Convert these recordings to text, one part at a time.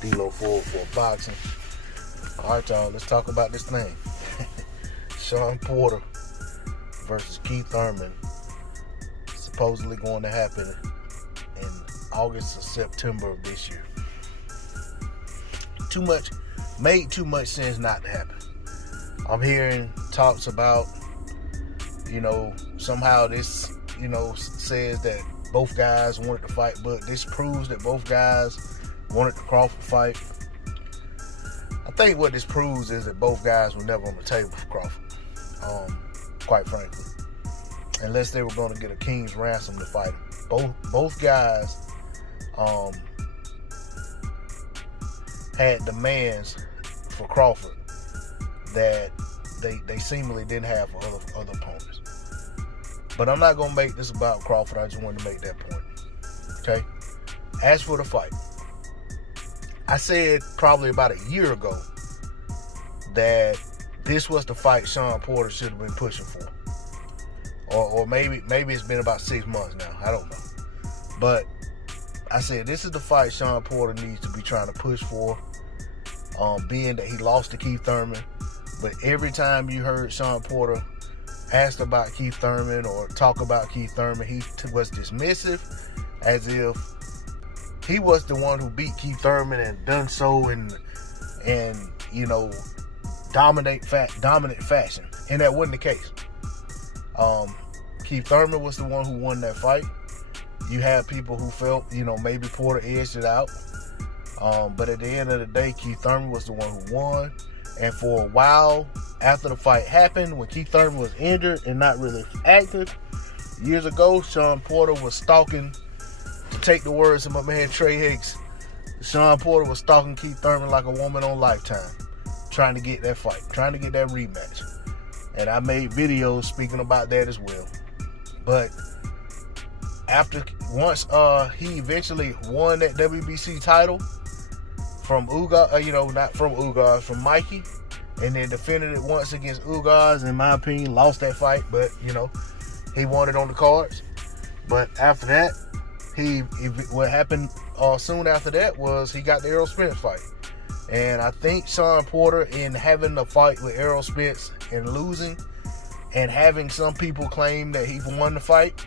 D-Lo Ford for boxing. All right, y'all, let's talk about this thing. Shawn Porter versus Keith Thurman, supposedly going to happen in August or September of this year. Made too much sense not to happen. I'm hearing talks about, somehow this, says that both guys wanted to fight, but this proves that both guys wanted the Crawford fight. I think what this proves is that both guys were never on the table for Crawford, quite frankly. Unless they were going to get a king's ransom to fight him. Both guys had demands for Crawford that they seemingly didn't have for other opponents. But I'm not going to make this about Crawford. I just wanted to make that point. Okay? As for the fight, I said probably about a year ago that this was the fight Shawn Porter should have been pushing for. Or maybe it's been about 6 months now. I don't know. But I said this is the fight Shawn Porter needs to be trying to push for, being that he lost to Keith Thurman. But every time you heard Shawn Porter asked about Keith Thurman or talk about Keith Thurman, he was dismissive, as if he was the one who beat Keith Thurman and done so in dominant fashion. And that wasn't the case. Keith Thurman was the one who won that fight. You have people who felt, maybe Porter edged it out. But at the end of the day, Keith Thurman was the one who won. And for a while after the fight happened, when Keith Thurman was injured and not really active, years ago, Shawn Porter was stalking, to take the words of my man Trey Hicks, Shawn Porter was stalking Keith Thurman like a woman on Lifetime, trying to get that fight, trying to get that rematch. And I made videos speaking about that as well. But once he eventually won that WBC title from Ugas, from Mikey, and then defended it once against Ugas, in my opinion, lost that fight, but he won it on the cards. But after that, what happened soon after that was he got the Errol Spence fight. And I think Shawn Porter, in having the fight with Errol Spence and losing, and having some people claim that he won the fight,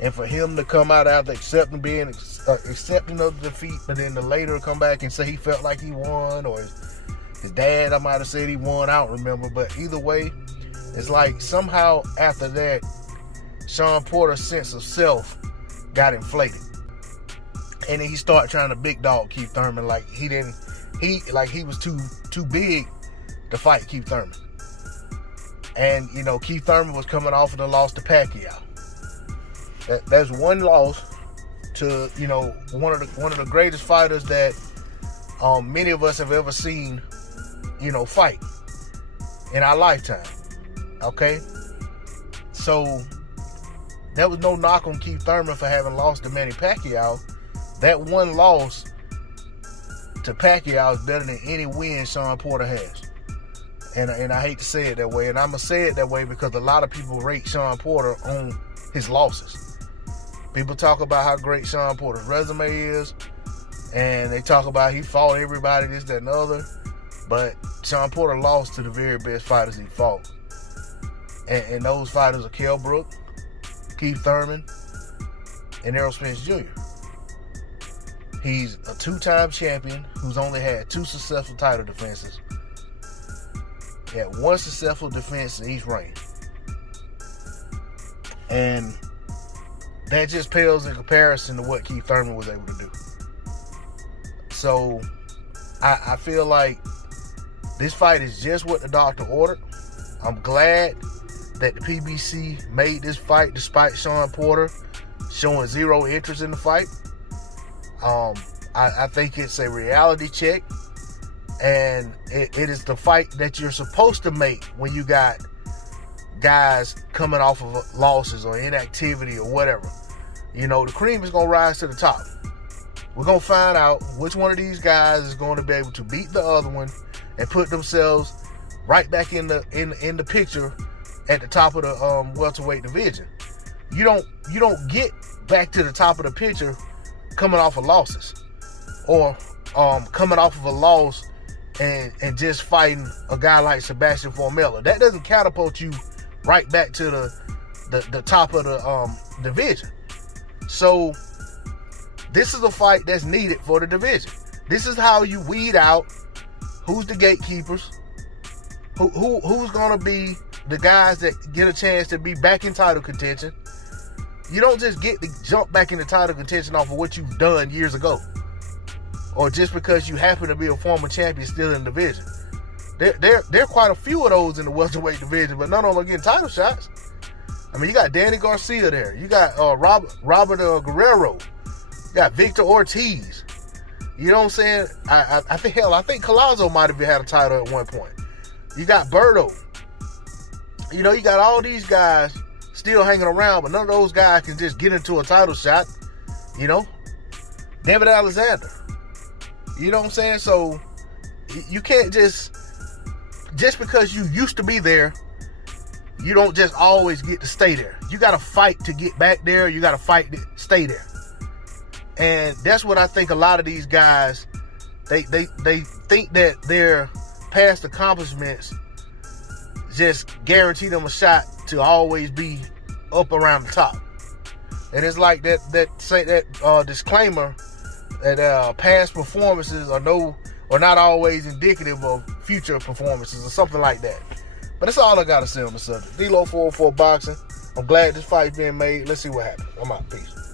and for him to come out after accepting of the defeat, but then to later come back and say he felt like he won, or his dad, I might have said he won, I don't remember. But either way, it's like somehow after that, Shawn Porter's sense of self got inflated. And then he started trying to big dog Keith Thurman like he was too big to fight Keith Thurman. And Keith Thurman was coming off of the loss to Pacquiao. That's one loss to one of the greatest fighters that many of us have ever seen fight in our lifetime. Okay, so there was no knock on Keith Thurman for having lost to Manny Pacquiao. That one loss to Pacquiao is better than any win Shawn Porter has. And I hate to say it that way, and I'm going to say it that way because a lot of people rate Shawn Porter on his losses. People talk about how great Shawn Porter's resume is, and they talk about he fought everybody, this, that, and the other. But Shawn Porter lost to the very best fighters he fought. And those fighters are Kell Brook, Keith Thurman, and Errol Spence Jr. He's a two-time champion who's only had 2 successful title defenses. He had 1 successful defense in each reign. And that just pales in comparison to what Keith Thurman was able to do. So I feel like this fight is just what the doctor ordered. I'm glad that the PBC made this fight despite Shawn Porter showing zero interest in the fight. I think it's a reality check, and it is the fight that you're supposed to make when you got guys coming off of losses or inactivity or whatever. The cream is going to rise to the top. We're going to find out which one of these guys is going to be able to beat the other one and put themselves right back in the picture at the top of the welterweight division. You don't get back to the top of the picture coming off of losses or coming off of a loss and just fighting a guy like Sebastian Formella. That doesn't catapult you right back to the top of the division. So this is a fight that's needed for the division. This is how you weed out who's the gatekeepers, who's gonna be the guys that get a chance to be back in title contention. You don't just get to jump back into title contention off of what you've done years ago, or just because you happen to be a former champion still in the division. There are quite a few of those in the welterweight division, but none of them are getting title shots. I mean, you got Danny Garcia there. You got Robert Guerrero. You got Victor Ortiz. You know what I'm saying? I think Collazo might have had a title at one point. You got Berto. You know, you got all these guys still hanging around, but none of those guys can just get into a title shot. You know? David Alexander. You know what I'm saying? So you can't just because you used to be there, you don't just always get to stay there. You got to fight to get back there. You got to fight to stay there. And that's what I think a lot of these guys, they think that their past accomplishments just guarantee them a shot to always be up around the top. And it's like that disclaimer that past performances are not always indicative of future performances or something like that. But that's all I got to say on the subject. D-Lo 404 Boxing. I'm glad this fight's being made. Let's see what happens. I'm out. Peace.